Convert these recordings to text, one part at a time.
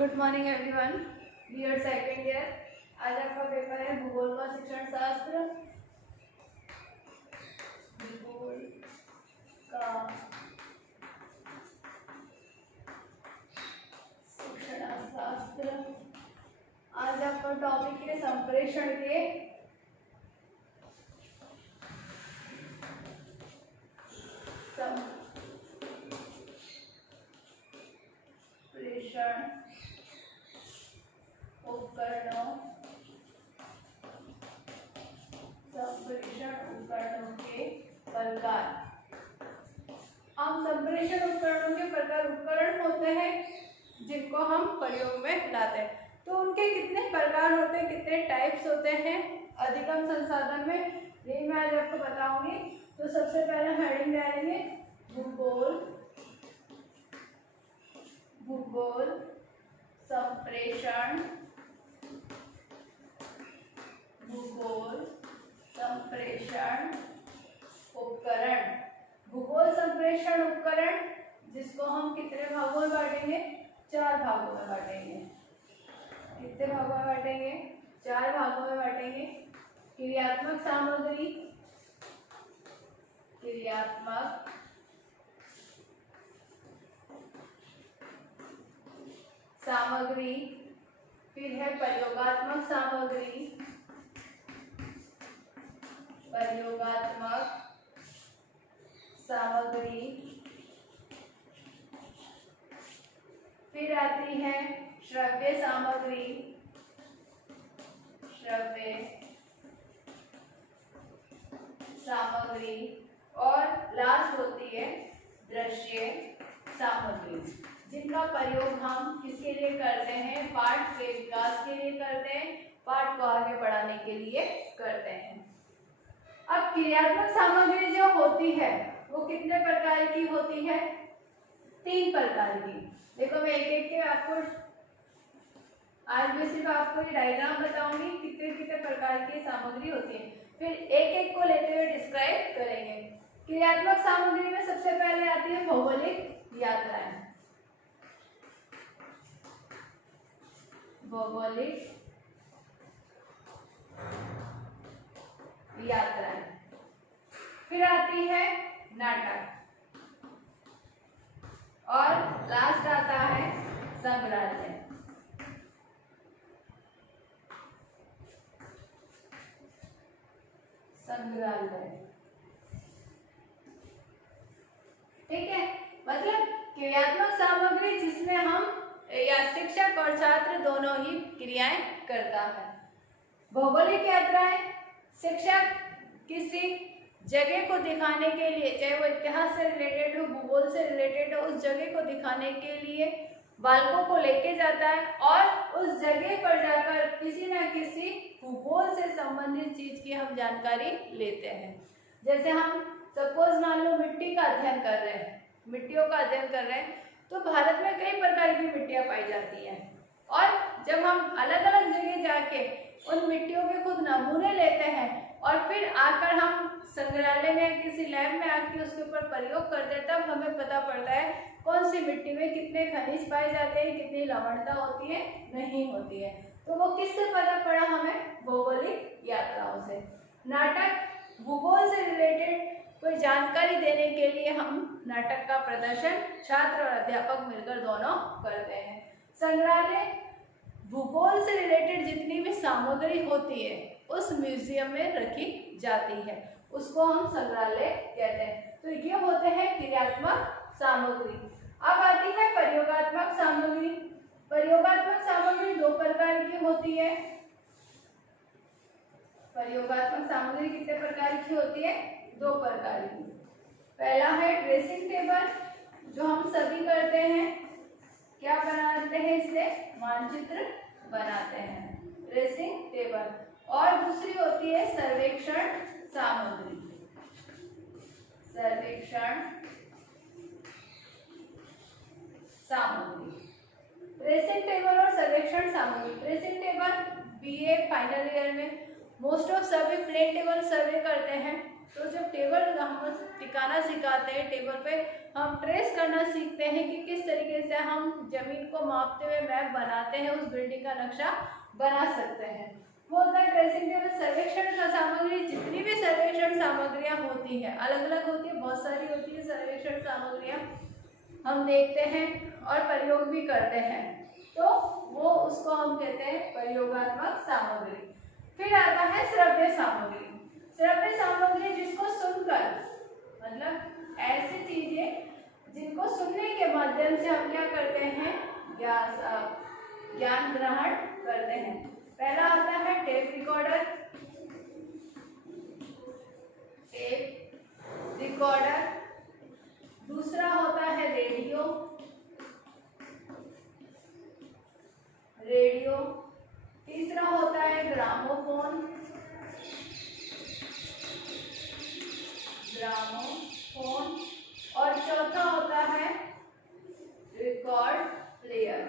Good morning everyone, dear second year. आज आपका paper है भूगोल का शिक्षण शास्त्र। भूगोल का शिक्षण शास्त्र। आज आपका टॉपिक है संप्रेषण के उपकरणों के प्रकार। हम संप्रेषण उपकरणों के प्रकार, उपकरण होते हैं जिनको हम प्रयोग में लाते हैं, तो उनके कितने प्रकार होते हैं, कितने टाइप्स होते हैं अधिकतम संसाधन में, यही मैं आज आपको बताऊंगी। तो सबसे पहले हेडिंग डालेंगे भूगोल संप्रेषण उपकरण। भूगोल संप्रेषण उपकरण जिसको हम कितने भागों में बांटेंगे, 4 भागों में बांटेंगे। कितने भागों में बांटेंगे, 4 भागों में बांटेंगे। क्रियात्मक सामग्री, फिर है प्रयोगात्मक सामग्री, फिर आती है श्रव्य सामग्री, और लास्ट होती है दृश्य सामग्री, जिनका प्रयोग हम किसके लिए करते हैं, पाठ के विकास के लिए करते हैं, पाठ को आगे बढ़ाने के लिए करते हैं। अब क्रियात्मक सामग्री जो होती है वो कितने प्रकार की होती है, 3 प्रकार की। देखो मैं एक एक के आपको आज मैं सिर्फ आपको ये डायग्राम बताऊंगी कितने कितने प्रकार की सामग्री होती है, फिर एक एक को लेते हुए डिस्क्राइब करेंगे। क्रियात्मक सामग्री में सबसे पहले आती है भौगोलिक यात्राएं। फिर आती है नाटक, और लास्ट आता है संग्रहालय। ठीक है, मतलब क्रियात्मक सामग्री जिसमें हम या शिक्षक और छात्र दोनों ही क्रियाएं करता है। भौगोलिक यात्राएं, शिक्षक किसी जगह को दिखाने के लिए, चाहे वो इतिहास से रिलेटेड हो, भूगोल से रिलेटेड हो, उस जगह को दिखाने के लिए बालकों को लेके जाता है और उस जगह पर जाकर किसी न किसी भूगोल से संबंधित चीज की हम जानकारी लेते हैं। जैसे हम सपोज मान लो मिट्टी का अध्ययन कर रहे हैं, मिट्टियों का अध्ययन कर रहे हैं, तो भारत में कई प्रकार की मिट्टियां पाई जाती हैं, और जब हम अलग अलग जगह जाके उन मिट्टियों के खुद नमूने लेते हैं और फिर आकर हम संग्रहालय में किसी लैब में आके उसके ऊपर प्रयोग करते हैं, तब हमें पता पड़ता है कौन सी मिट्टी में कितने खनिज पाए जाते हैं, कितनी लवणता होती है, नहीं होती है। तो वो किससे पता पड़ा हमें, भौगोलिक यात्राओं से। नाटक भूगोल से रिलेटेड कोई जानकारी देने के लिए हम नाटक का प्रदर्शन छात्र और अध्यापक मिलकर दोनों करते हैं। संग्रहालय भूगोल से रिलेटेड जितनी भी सामग्री होती है उस म्यूजियम में रखी जाती है, उसको हम संग्रहालय कहते हैं। तो ये होते हैं क्रियात्मक सामग्री। अब आती है प्रयोगात्मक सामग्री। प्रयोगात्मक सामग्री 2 प्रकार की होती है। प्रयोगात्मक सामग्री कितने प्रकार की होती है, 2 प्रकार की। पहला है ड्रेसिंग टेबल, जो हम सभी करते हैं, क्या बनाते हैं, इससे मानचित्र बनाते हैं, ड्रेसिंग टेबल। और दूसरी होती है सर्वेक्षण सामग्री। ड्रेसिंग टेबल और सर्वेक्षण सामग्री। Dressing table BA final year में मोस्ट ऑफ सभी प्लेन टेबल सर्वे करते हैं, तो जब टेबल हम टिकाना सिखाते हैं, टेबल पे हम ट्रेस करना सीखते हैं कि किस तरीके से हम जमीन को मापते हुए मैप बनाते हैं, उस बिल्डिंग का नक्शा बना सकते हैं। वो होता है ट्रेसिंग टेबल। सर्वेक्षण का सामग्री, जितनी भी सर्वेक्षण सामग्रियां होती हैं, अलग अलग होती है, बहुत सारी होती है सर्वेक्षण सामग्रियां, हम देखते हैं और प्रयोग भी करते हैं, तो वो उसको हम कहते हैं प्रयोगात्मक सामग्री। फिर आता है श्रव्य सामग्री। श्रव्य सामग्री जिसको सुनकर, मतलब ऐसी चीजें जिनको सुनने के माध्यम से हम क्या करते हैं, ज्ञान ग्रहण करते हैं। पहला आता है टेप रिकॉर्डर। Tape recorder. दूसरा होता है रेडियो। रेडियो। तीसरा होता है ग्रामोफोन। ग्रामोफोन। और चौथा होता है रिकॉर्ड प्लेयर।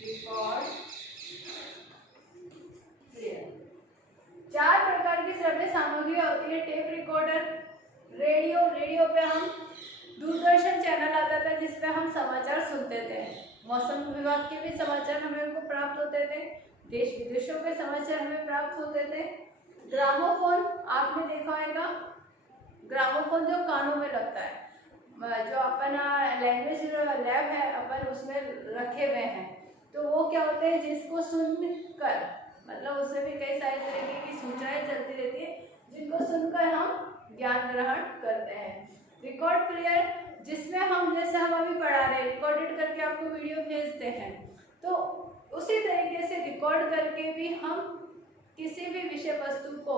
Record player. 4 प्रकार की श्रव्य सामग्री होती है। Tape recorder, radio. रेडियो पे हम दूरदर्शन चैनल आता था जिसपे हम समाचार सुनते थे। मौसम विभाग के भी समाचार हमें को प्राप्त होते थे, देश विदेशों के समाचार हमें प्राप्त होते थे। ग्रामोफोन आपने देखा होगा, ग्रामोफोन जो कानों में लगता है, जो अपना लैंग्वेज लैब है अपन उसमें रखे हुए हैं, तो वो क्या होते हैं जिसको सुनकर, मतलब उसमें भी कई सारी तरीके की सूचनाएं चलती रहती है जिनको सुनकर हम ज्ञान ग्रहण करते हैं। रिकॉर्ड प्लेयर जिसमें हम, जैसे हम अभी पढ़ा रहे हैं, रिकॉर्डेड करके आपको वीडियो भेजते हैं, तो उसी तरीके से रिकॉर्ड करके भी हम किसी भी विषय वस्तु को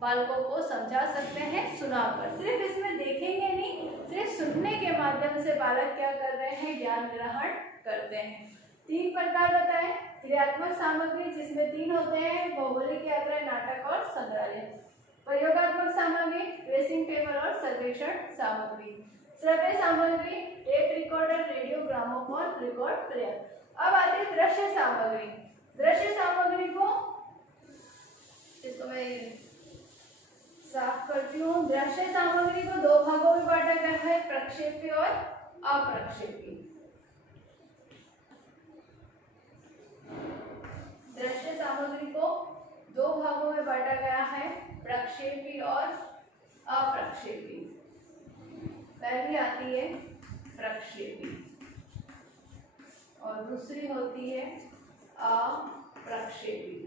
बालकों को समझा सकते हैं सुनाकर। सिर्फ इसमें देखेंगे नहीं, सिर्फ सुनने के माध्यम से बालक क्या कर रहे हैं, ज्ञान ग्रहण करते हैं। 3 प्रकार बताएं। क्रियात्मक सामग्री जिसमें 3 होते हैं, भौगोलिक यात्रा, नाटक और संग्रहालय। प्रयोगात्मक सामग्री, ट्रेसिंग टेबल और सर्वेक्षण सामग्री। श्रव्य सामग्री, tape recorder, radio, gramophone, record player. अब आती है दृश्य सामग्री। दृश्य सामग्री को, इसको मैं साफ करती हूँ। दृश्य सामग्री को 2 भागों में बांटा गया है, प्रक्षेपी और अप्रक्षेपी। दृश्य सामग्री को 2 भागों में बांटा गया है, प्रक्षेपी और अप्रक्षेपी। पहली आती है प्रक्षेपी और दूसरी होती है अप्रक्षेपी।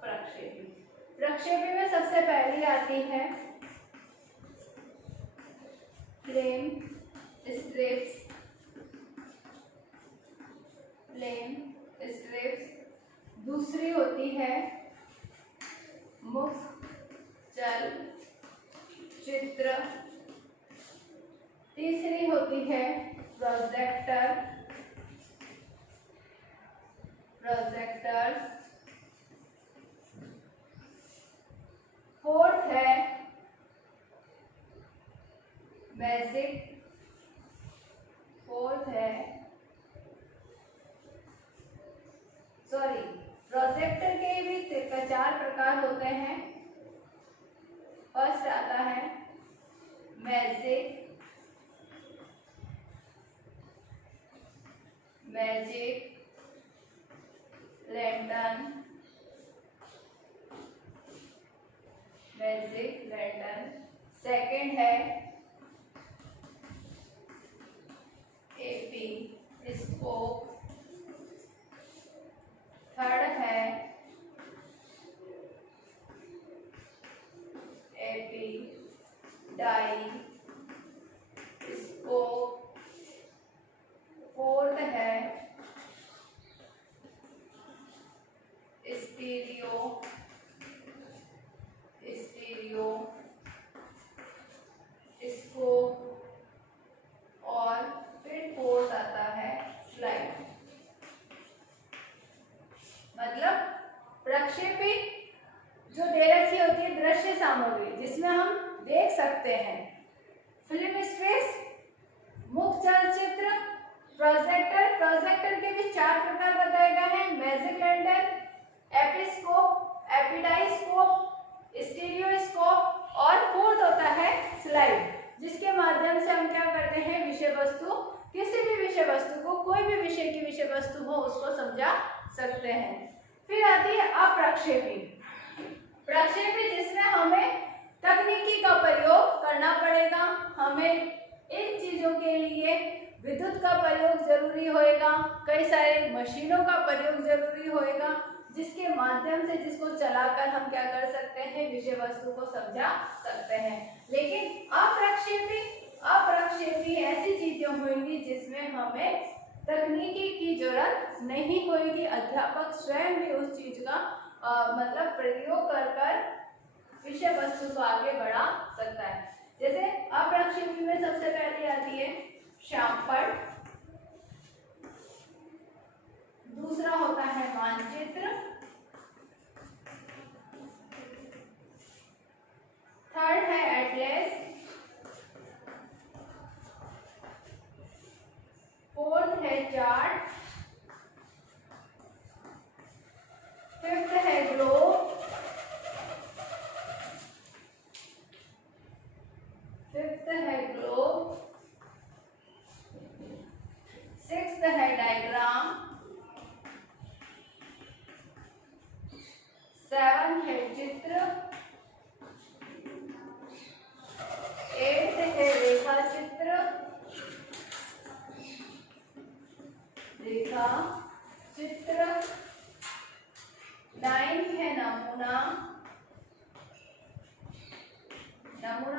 प्रक्षेपी। प्रक्षेपी में सबसे पहली आती है फ्लेम स्ट्रिप्स। Flame strips. दूसरी होती है मुक्त चल चित्र। तीसरी होती है प्रोजेक्टर। प्रोजेक्टर। फोर्थ है मैजिक। फोर्थ है, सॉरी, प्रोजेक्टर के भी 4 प्रकार होते हैं। फर्स्ट आता है magic. Magic lantern. Magic lantern. Second है एपी स्कोप। थर्ड है एपी डाई स्कोप। फोर्थ है स्टीरियो। Stereo scope. और फिर फोर्थ आता है स्लाइड। मतलब प्रक्षेपी जो दे रखी होती है दृश्य सामग्री जिसमें हम देख सकते हैं, फिल्म स्ट्रिप्स, मुक्त चलचित्र, प्रोजेक्टर। प्रोजेक्टर के भी 4 प्रकार बताए गए हैं, मैजिक लैंटर्न, एपिस्कोप, एपिडाइस्कोप, स्टीरियोस्कोप और फोर्थ होता है स्लाइड, जिसके माध्यम से हम क्या करते हैं, विषय वस्तु, किसी भी विषय वस्तु को, कोई भी विषय की विषय वस्तु हो उसको समझा सकते हैं। फिर आती है अप्रक्षेपी। प्रक्षेपी जिसमें हमें तकनीकी का प्रयोग करना पड़ेगा, हमें इन चीजों के लिए विद्युत का प्रयोग जरूरी होएगा, कई सारे मशीनों का प्रयोग जरूरी होएगा, जिसके माध्यम से, जिसको चलाकर हम क्या कर सकते हैं, विषय वस्तु को समझा सकते हैं। लेकिन अप्रक्षेपी ऐसी चीजें होंगी जिसमें हमें तकनीकी की जरूरत नहीं होगी, अध्यापक स्वयं भी उस चीज का मतलब प्रयोग कर विषय वस्तु को आगे बढ़ा सकता है। जैसे अप्रक्षेपी में सबसे पहले आती है शामपट, दूसरा होता है मानचित्र, थर्ड है एटलस, फोर्थ है चार्ट, फिफ्थ है ग्लोब, सिक्स्थ है डायग्राम, सेवन है चित्र, एट्थ है रेखा चित्र, नाइन्थ है नमूना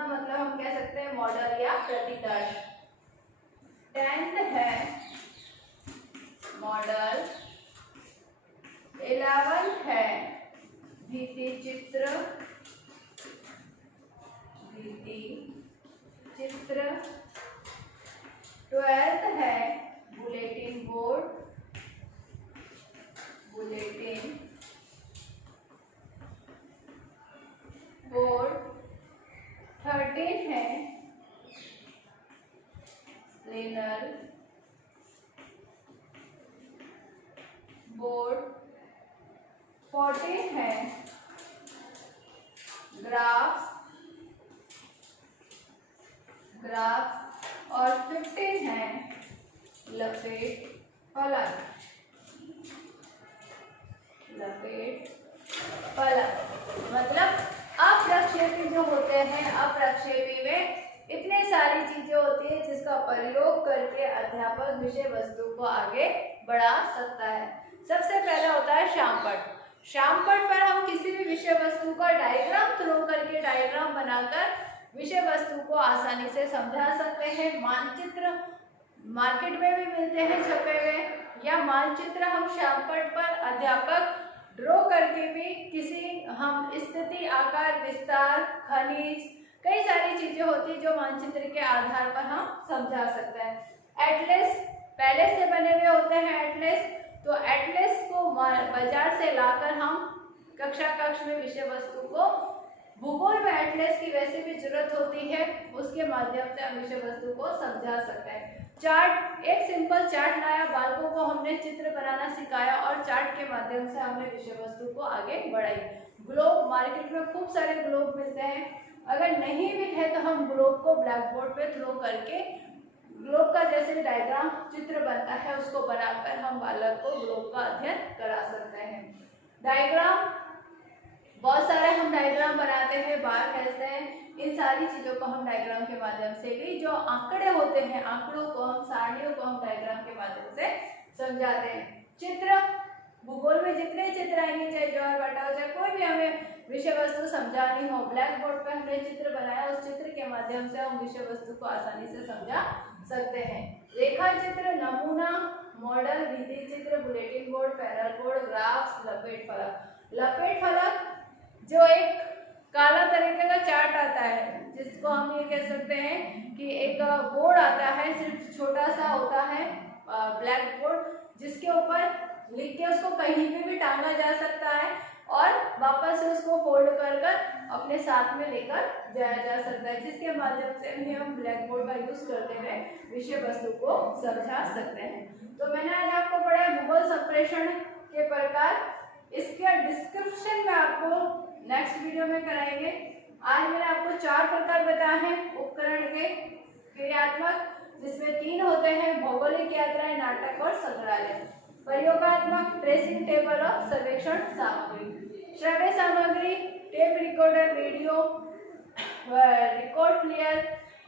मतलब हम कह सकते हैं मॉडल या प्रतिदर्श, 10th है मॉडल, 11th है भित्ति चित्र, 12th है बुलेटिन बोर्ड, बोर्ड, 13 है प्लेनर बोर्ड, 14 है ग्राफ्स और 15 है लपेट फलक। मतलब अप्रक्षेपी जो होते हैं, अप्रक्षेपी में इतनी सारी चीजें होती है जिसका प्रयोग करके अध्यापक विषय वस्तु को आगे बढ़ा सकता है। सबसे पहला होता है शामपट। शामपट पर हम किसी भी विषय वस्तु का डायग्राम थ्रो करके, डायग्राम बनाकर विषय वस्तु को आसानी से समझा सकते हैं। मानचित्र मार्केट में भी मिलते हैं छपे हुए, या मानचित्र हम शामपट पर अध्यापक ड्रॉ करके भी किसी हम स्थिति, आकार, विस्तार, खनिज, कई सारी चीजें होती है जो मानचित्र के आधार पर हम समझा सकते हैं। एटलस पहले से बने हुए होते हैं एटलस, तो एटलस को बाजार से लाकर हम कक्षा कक्ष में विषय वस्तु को, भूगोल में एटलस की वैसे भी जरूरत होती है, उसके माध्यम से हम विषय वस्तु को समझा सकते हैं। चार्ट, एक सिंपल चार्ट लाया, बालकों को हमने चित्र बनाना सिखाया और चार्ट के माध्यम से हमने विषय वस्तु को आगे बढ़ाई। ग्लोब, मार्केट में खूब सारे ग्लोब मिलते हैं, अगर नहीं भी है तो हम ग्लोब को ब्लैक बोर्ड पे थ्रो करके, ग्लोब का जैसे डायग्राम चित्र बनता है उसको बनाकर हम बालक को ग्लोब का अध्ययन करा सकते हैं। डायग्राम, बहुत सारे हम डायग्राम बनाते हैं, बार खींचते हैं, इन सारी चीजों को हम डायग्राम के माध्यम से भी, जो आंकड़े होते हैं, आंकड़ों को हम, सारणियों को हम डायग्राम के माध्यम से समझाते हैं। चित्र, भूगोल में जितने चित्र आएंगे, चाहे ज्वार बाटा हो, चाहे कोई भी हमें विषय वस्तु समझानी हो, ब्लैक बोर्ड पर हमने चित्र बनाया, उस चित्र के माध्यम से हम विषय वस्तु को आसानी से समझा सकते हैं। रेखा चित्र, नमूना, मॉडल, भित्ति चित्र, bulletin board, panel board, graphs, लपेट फलक। लपेट फलक जो एक काला तरीके का चार्ट आता है, जिसको हम ये कह सकते हैं कि एक बोर्ड आता है, सिर्फ छोटा सा होता है ब्लैक बोर्ड, जिसके ऊपर लिख के उसको कहीं भी टांगा जा सकता है और वापस से उसको फोल्ड कर अपने साथ में लेकर जाया जा सकता है, जिसके माध्यम से भी हम ब्लैक बोर्ड का यूज करते हुए विषय वस्तु को समझा सकते हैं। तो मैंने आज आपको पढ़ाया भूगोल संप्रेषण के प्रकार, इसका डिस्क्रिप्शन में आपको नेक्स्ट वीडियो में कराएंगे। आज मैंने आपको 4 प्रकार बताए हैं उपकरण के क्रियात्मक, जिसमें 3 होते हैं भौगोलिक यात्राएं, नाटक और संग्रहालय। प्रयोगात्मक ट्रेसिंग टेबल और सर्वेक्षण सामग्री। श्रव्य सामग्री tape recorder, video record player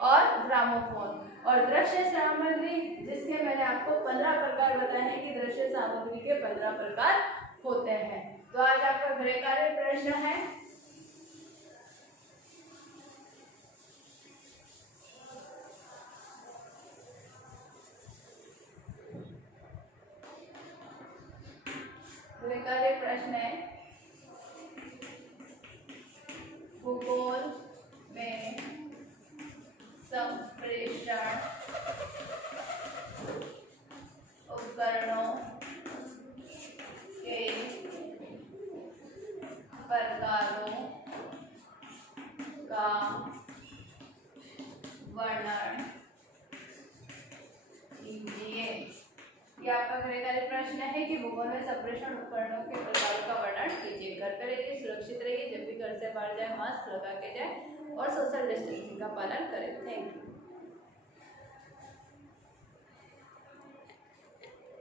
और ग्रामोफोन। और दृश्य सामग्री जिसके मैंने आपको 15 प्रकार बताए हैं कि दृश्य सामग्री के 15 प्रकार होते हैं। तो आज आपका गृह कार्य प्रश्न है, गृह कार्य प्रश्न है भूगोल में संप्रेषण उपकरणों के प्रकारों का वर्णन कीजिए। ये आपका गृह कार्य प्रश्न है कि भूगोल में संप्रेषण उपकरणों के प्रकारों का वर्णन कीजिए। घर पर रहिए, सुरक्षित रहिए, जब भी घर से बाहर जाए मास्क लगा के जाए और सोशल डिस्टेंसिंग का पालन करें। Thank you.